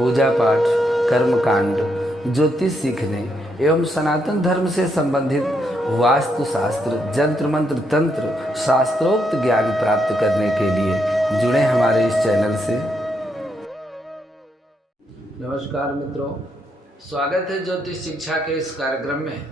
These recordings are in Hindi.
पूजा पाठ, कर्मकांड, ज्योतिष सीखने एवं सनातन धर्म से संबंधित वास्तु शास्त्र, जंत्र मंत्र, तंत्र, शास्त्रोक्त ज्ञान प्राप्त करने के लिए जुड़े हमारे इस चैनल से। नमस्कार मित्रों, स्वागत है ज्योतिष शिक्षा के इस कार्यक्रम में,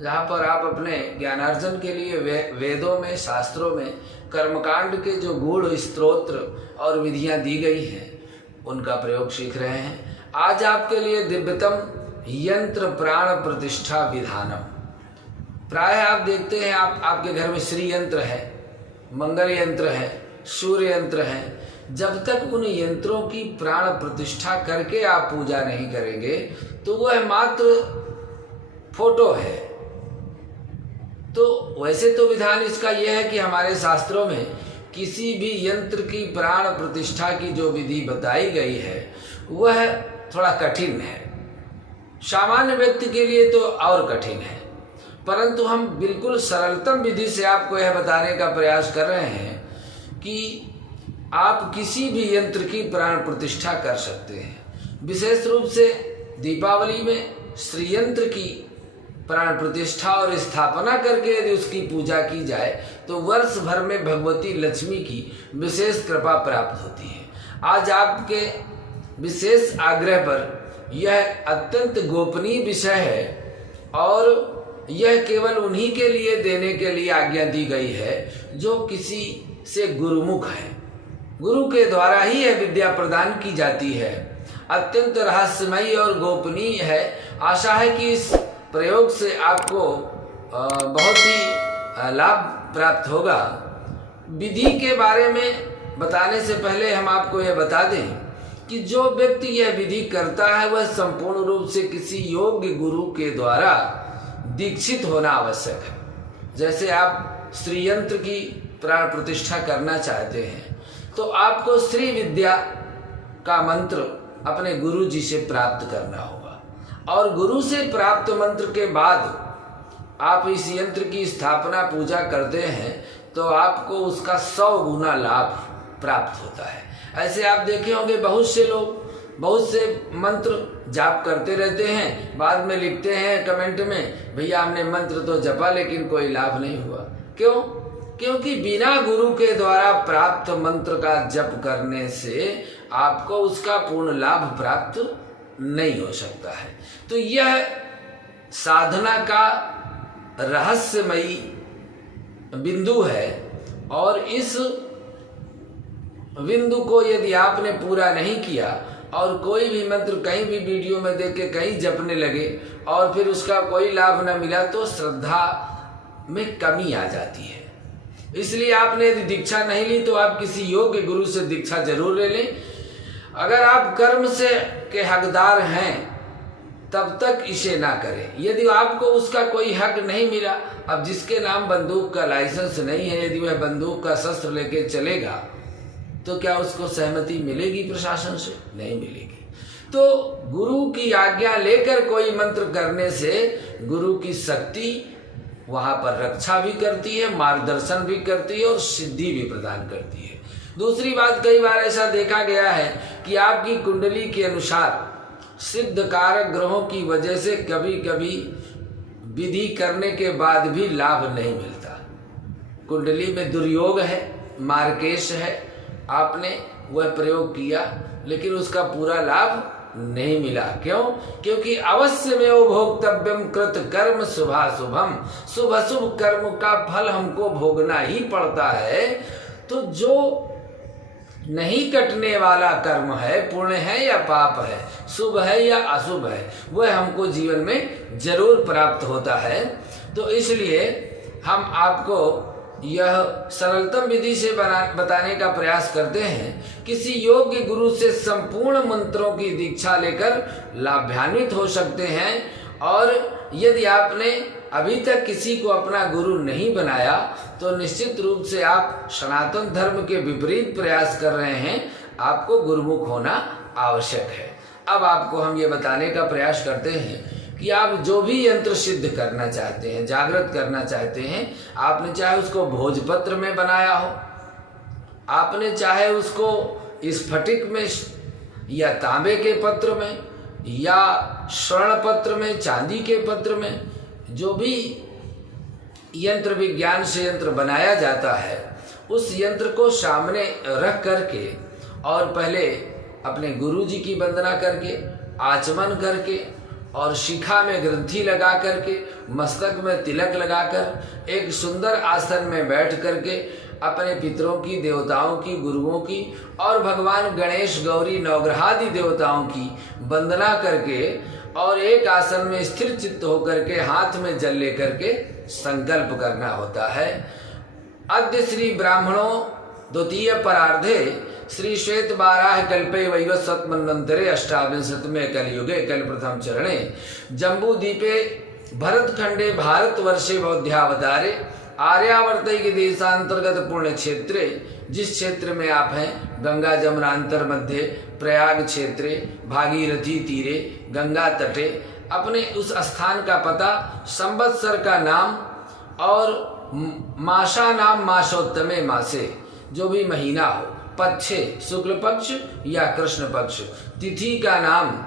जहाँ पर आप अपने ज्ञानार्जन के लिए वेदों में, शास्त्रों में कर्मकांड के जो गूढ़ स्तोत्र और विधियाँ दी गई हैं उनका प्रयोग सीख रहे हैं। आज आपके लिए दिव्यतम यंत्र प्राण प्रतिष्ठा विधानम। प्रायः आप देखते हैं आपके घर में श्री यंत्र है, मंगल यंत्र है, सूर्य यंत्र है। जब तक उन यंत्रों की प्राण प्रतिष्ठा करके आप पूजा नहीं करेंगे तो वह मात्र फोटो है। तो वैसे तो विधान इसका यह है कि हमारे शास्त्रों में किसी भी यंत्र की प्राण प्रतिष्ठा की जो विधि बताई गई है वह थोड़ा कठिन है, सामान्य व्यक्ति के लिए तो और कठिन है, परंतु हम बिल्कुल सरलतम विधि से आपको यह बताने का प्रयास कर रहे हैं कि आप किसी भी यंत्र की प्राण प्रतिष्ठा कर सकते हैं। विशेष रूप से दीपावली में श्री यंत्र की प्राण प्रतिष्ठा और स्थापना करके यदि उसकी पूजा की जाए तो वर्ष भर में भगवती लक्ष्मी की विशेष कृपा प्राप्त होती है। आज आपके विशेष आग्रह पर यह अत्यंत गोपनीय विषय है और यह केवल उन्हीं के लिए देने के लिए आज्ञा दी गई है जो किसी से गुरुमुख है। गुरु के द्वारा ही यह विद्या प्रदान की जाती है। अत्यंत रहस्यमयी और गोपनीय है। आशा है कि इस प्रयोग से आपको बहुत ही लाभ प्राप्त होगा। विधि के बारे में बताने से पहले हम आपको यह बता दें कि जो व्यक्ति यह विधि करता है वह संपूर्ण रूप से किसी योग्य गुरु के द्वारा दीक्षित होना आवश्यक है। जैसे आप श्री यंत्र की प्राण प्रतिष्ठा करना चाहते हैं तो आपको श्री विद्या का मंत्र अपने गुरु जी से प्राप्त करना होगा और गुरु से प्राप्त मंत्र के बाद आप इस यंत्र की स्थापना पूजा करते हैं तो आपको उसका 100 गुना लाभ प्राप्त होता है। ऐसे आप देखे होंगे बहुत से लोग बहुत से मंत्र जाप करते रहते हैं, बाद में लिखते हैं कमेंट में, भैया हमने मंत्र तो जपा लेकिन कोई लाभ नहीं हुआ। क्यों? क्योंकि बिना गुरु के द्वारा प्राप्त मंत्र का जप करने से आपको उसका पूर्ण लाभ प्राप्त नहीं हो सकता है। तो यह साधना का रहस्यमयी बिंदु है और इस बिंदु को यदि आपने पूरा नहीं किया और कोई भी मंत्र कहीं भी वीडियो में देख के कहीं जपने लगे और फिर उसका कोई लाभ न मिला तो श्रद्धा में कमी आ जाती है। इसलिए आपने यदि दीक्षा नहीं ली तो आप किसी योग्य गुरु से दीक्षा जरूर ले लें। अगर आप कर्म से के हकदार हैं तब तक इसे ना करें। यदि आपको उसका कोई हक नहीं मिला, अब जिसके नाम बंदूक का लाइसेंस नहीं है, यदि वह बंदूक का शस्त्र लेके चलेगा तो क्या उसको सहमति मिलेगी प्रशासन से? नहीं मिलेगी। तो गुरु की आज्ञा लेकर कोई मंत्र करने से गुरु की शक्ति वहां पर रक्षा भी करती है, मार्गदर्शन भी करती है और सिद्धि भी प्रदान करती है। दूसरी बात, कई बार ऐसा देखा गया है कि आपकी कुंडली के अनुसार सिद्ध कारक ग्रहों की वजह से कभी कभी विधि करने के बाद भी लाभ नहीं मिलता। कुंडली में दुर्योग है, मार्केश है, आपने वह प्रयोग किया लेकिन उसका पूरा लाभ नहीं मिला। क्यों? क्योंकि अवश्य में भोक्तव्यम कृत कर्म शुभाशुभम, शुभ अशुभ कर्म का फल हमको भोगना ही पड़ता है। तो जो नहीं कटने वाला कर्म है, पुण्य है या पाप है, शुभ है या अशुभ है, वह हमको जीवन में जरूर प्राप्त होता है। तो इसलिए हम आपको यह सरलतम विधि से बताने का प्रयास करते हैं। किसी योग्य गुरु से संपूर्ण मंत्रों की दीक्षा लेकर लाभान्वित हो सकते हैं। और यदि आपने अभी तक किसी को अपना गुरु नहीं बनाया तो निश्चित रूप से आप सनातन धर्म के विपरीत प्रयास कर रहे हैं। आपको गुरुमुख होना आवश्यक है। अब आपको हम ये बताने का प्रयास करते हैं कि आप जो भी यंत्र सिद्ध करना चाहते हैं, जागृत करना चाहते हैं, आपने चाहे उसको भोजपत्र में बनाया हो, आपने चाहे उसको स्फटिक में या तांबे के पत्र में या स्वर्ण पत्र में, चांदी के पत्र में, जो भी यंत्र विज्ञान से यंत्र बनाया जाता है, उस यंत्र को सामने रख करके और पहले अपने गुरु जी की वंदना करके, आचमन करके और शिखा में ग्रंथि लगा करके, मस्तक में तिलक लगाकर एक सुंदर आसन में बैठ करके अपने पितरों की, देवताओं की, गुरुओं की और भगवान गणेश, गौरी, नवग्रहादि देवताओं की वंदना करके और एक आसन में स्थिर चित्त होकर के हाथ में जल लेकर के संकल्प करना होता है। अद्य श्री ब्राह्मणों द्वितीय परार्धे श्री श्वेत बाराह कल्पे वैवस्वत मन्वंतरे अष्टाविंशतमे कलयुगे कल प्रथम चरणे जम्बू द्वीपे भरतखंडे भारतवर्षे बौद्ध्यावतारे आर्यावर्त के देशांतर्गत पुण्य क्षेत्रे, जिस क्षेत्र में आप हैं, गंगा जमुनांतर मध्य प्रयाग क्षेत्रे भागीरथी तीरे गंगा तटे, अपने उस स्थान का पता, संवत्सर का नाम और मासा नाम मासोत्तमे मासे, जो भी महीना हो, पक्षे शुक्ल पक्ष या कृष्ण पक्ष, तिथि का नाम,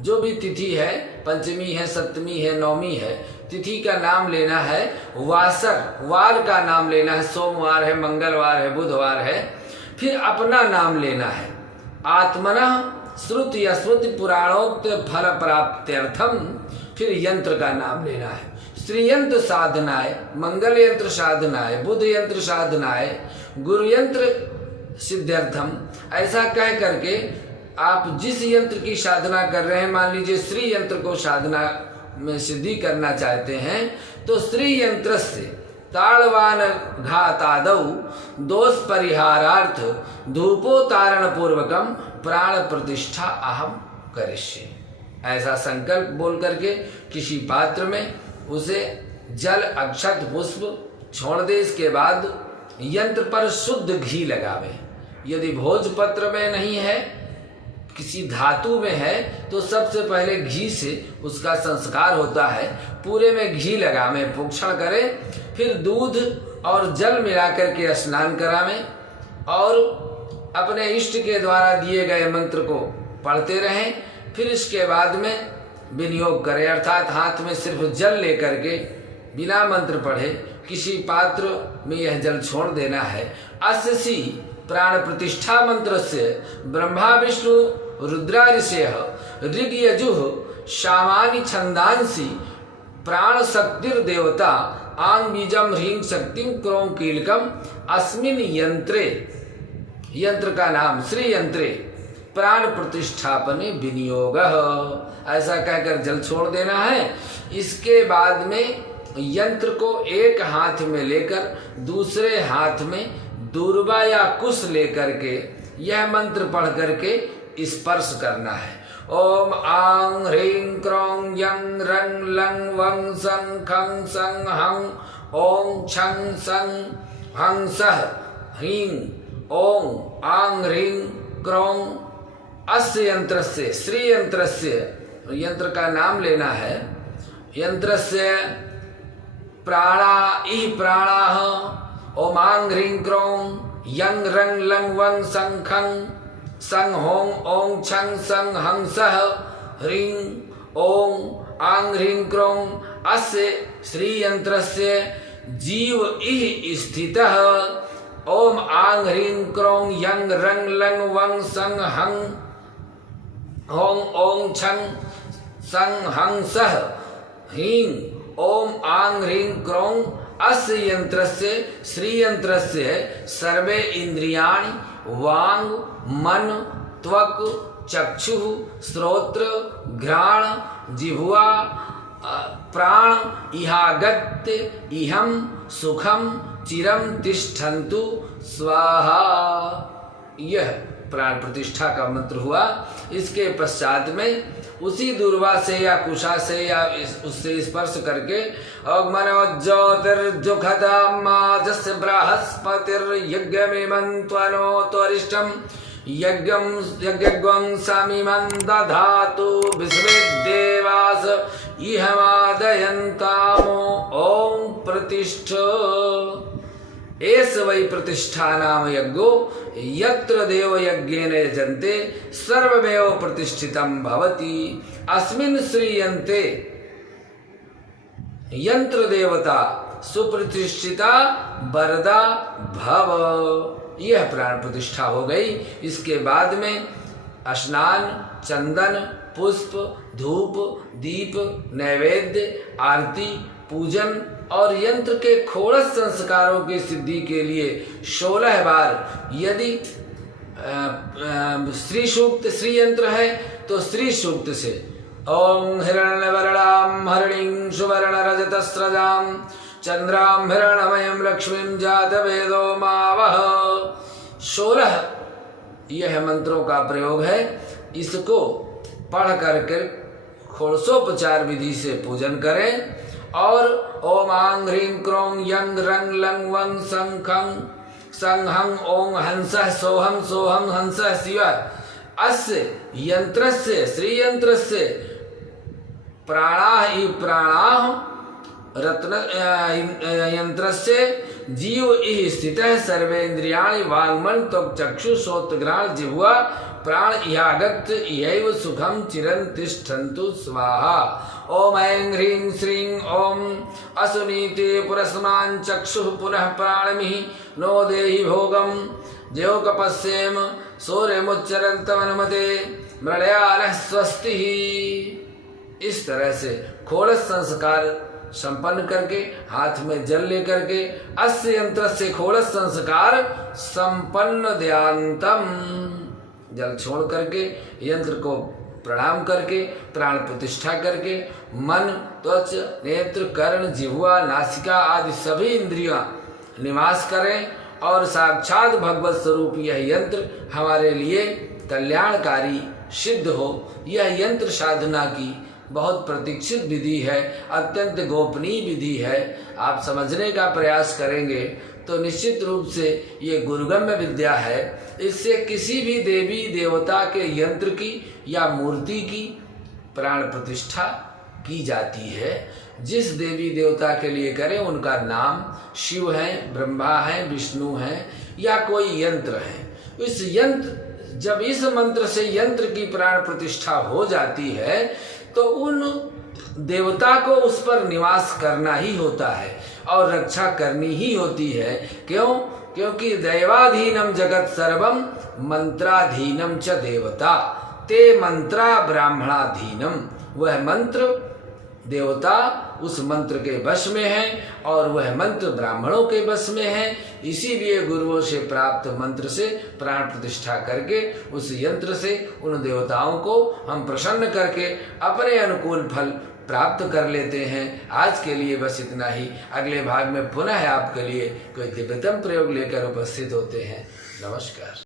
जो भी तिथि है, पंचमी है, सप्तमी है, नौमी है, तिथि का नाम लेना है। वासर, वार का नाम लेना है, सोमवार है, मंगलवार है, बुधवार है। फिर अपना नाम लेना है। आत्मनः श्रुति या श्रुति पुराणोक्त फल प्राप्त्यर्थम, फिर यंत्र का नाम लेना है। श्री यंत्र साधनाय, मंगल यंत्र साधनाय, बुध यंत्र साधनाय, गुरु यंत्र सिद्ध्यर्थम, ऐसा कह करके आप जिस यंत्र की साधना कर रहे हैं, मान लीजिए श्री यंत्र को साधना में सिद्धि करना चाहते हैं, तो श्री यंत्र से ताड़वान घातादौ दोष परिहारार्थ धूपोतारण पूर्वकम प्राण प्रतिष्ठा अहम करिष्ये, ऐसा संकल्प बोल करके किसी पात्र में उसे जल, अक्षत, पुष्प छोड़ दे। इसके बाद यंत्र पर शुद्ध घी लगावे। यदि भोजपत्र में नहीं है, किसी धातु में है, तो सबसे पहले घी से उसका संस्कार होता है। पूरे में घी लगावे, प्रोक्षण करें, फिर दूध और जल मिला करके स्नान करावें और अपने इष्ट के द्वारा दिए गए मंत्र को पढ़ते रहें। फिर इसके बाद में विनियोग करें, अर्थात हाथ में सिर्फ जल लेकर के बिना मंत्र पढ़े किसी पात्र में यह जल छोड़ देना है। अस्सी प्राण प्रतिष्ठा मंत्र से ब्रह्मा विष्णु रुद्रारिषेह ऋग यजुः सामानि छंदांसी प्राण शक्तिर देवता आंग बीजम ह्रीं शक्तिं क्रों कीलकम अस्मिन् यंत्रे, यंत्र का नाम श्री यंत्रे प्राण प्रतिष्ठापने विनियोग, ऐसा कहकर जल छोड़ देना है। इसके बाद में यंत्र को एक हाथ में लेकर दूसरे हाथ में दूर्वा या कुश लेकर के यह मंत्र पढ़ करके स्पर्श करना है। ओम आंग ह्रीं क्रों यं रंग लंग वं सं खं सं हं ओं छं सं हं सह ह्रीं ओं आंग ह्रीं क्रों। अस्य यंत्र से, श्री यंत्र से, यंत्र का नाम लेना है। यंत्र से प्राणा इह प्राणाः ओम आंग ह्रीं क्रों यं रंग लंग वं सं खं सं हों ओं छं सं हं सह ह्रीं ओं आंग ह्रीं क्रों। अस्य श्री यंत्रस्य जीव इह स्थितः ओम आंग ह्रीं क्रों यं रंग लंग वं सं हं हों ओं छं सं हं सह ह्रीं ओम आंग ह्रीं क्रों। अस्य यंत्रस्य श्री यंत्रस्य सर्वे इंद्रियाणि वांग मन त्वक चक्षुः श्रोत्र घ्राण जिह्वा प्राण इहागत्य इहम सुखम चिरम तिष्ठन्तु स्वाहा। यह प्राण प्रतिष्ठा का मंत्र हुआ। इसके पश्चात में उसी दूर्वा से या कुशा से या उससे स्पर्श करके अग्मनोज्योतिर्जुखदामाजस्य बृहस्पतिर्यज्ञमिमन्त्वनो त्वरिष्ठं यज्ञं सामिमं दधातु विश्वेदेवास इहमादयन्तामो ओं प्रतिष्ठ। एष वै प्रतिष्ठानाम यज्ञो यत्र देव यज्ञेन यजन्ते सर्वमेव प्रतिष्ठितं भवति अस्मिन् श्रीयन्ते यंत्र देवता सुप्रतिष्ठिता वरदा भव। यह प्राण प्रतिष्ठा हो गई। इसके बाद में स्नान, चंदन, पुष्प, धूप, दीप, नैवेद्य, आरती, पूजन और यंत्र के षोडश संस्कारों की सिद्धि के लिए 16 बार, यदि श्री सूक्त श्री यंत्र है तो श्री सूक्त से ओम हिरण्यवर्णां हरिणीं सुवर्णरजतस्रजां चंद्रां हिरण्मयीं लक्ष्मीं जातवेदो मावह। 16 यह मंत्रों का प्रयोग है। इसको पढ़ करके षोडशोपचार विधि से पूजन करें और ओम आं ह्रीं क्रों यंग रंग लंग वंग सं खं सं हं ओं हंसः सोहं सोहं हंसः शिव अस्य यंत्रस्य श्री यंत्रस्य प्राणाः इ प्राणाः रत्न यंत्रस्य जीव इह स्थितः सर्वेन्द्रियाणि वाङ्मन त्वक् चक्षु श्रोत्रघ्राण जिह्वा प्राण इहागत इहैव सुखं चिरं तिष्ठन्तु स्वाहा। ओम ऐं ह्रीं श्रीं ओम असुनीते पुरस्मान् चक्षुः पुनः प्राणमिहि नो देहि भोगं ज्यो कपस्येम सूर्यमुच्चरन्तमनुमते मृळयानः स्वस्तिः। इस तरह से षोडश संस्कार संपन्न करके हाथ में जल लेकर के अस्य यंत्र से षोडश संस्कार संपन्न ध्यानतम, जल छोड़ करके यंत्र को प्रणाम करके प्राण प्रतिष्ठा करके मन, त्वच, नेत्र, कर्ण, जिह्वा, नासिका आदि सभी इंद्रियां निवास करें और साक्षात भगवत स्वरूप यह यंत्र हमारे लिए कल्याणकारी सिद्ध हो। यह यंत्र साधना की बहुत प्रतीक्षित विधि है, अत्यंत गोपनीय विधि है। आप समझने का प्रयास करेंगे तो निश्चित रूप से ये गुरुगम्य विद्या है। इससे किसी भी देवी देवता के यंत्र की या मूर्ति की प्राण प्रतिष्ठा की जाती है। जिस देवी देवता के लिए करें उनका नाम शिव है, ब्रह्मा है, विष्णु है या कोई यंत्र है। इस यंत्र जब इस मंत्र से यंत्र की प्राण प्रतिष्ठा हो जाती है तो उन देवता को उस पर निवास करना ही होता है और रक्षा करनी ही होती है। क्यों? क्योंकि दैवाधीनम जगत सर्वम मंत्राधीनम च देवता ते मंत्रा ब्राह्मणाधीनम। वह मंत्र देवता उस मंत्र के वश में है और वह मंत्र ब्राह्मणों के वश में है। इसीलिए गुरुओं से प्राप्त मंत्र से प्राण प्रतिष्ठा करके उस यंत्र से उन देवताओं को हम प्रसन्न करके अपने अनुकूल फल प्राप्त कर लेते हैं। आज के लिए बस इतना ही। अगले भाग में पुनः आपके लिए कोई दिव्यतम प्रयोग लेकर उपस्थित होते हैं। नमस्कार।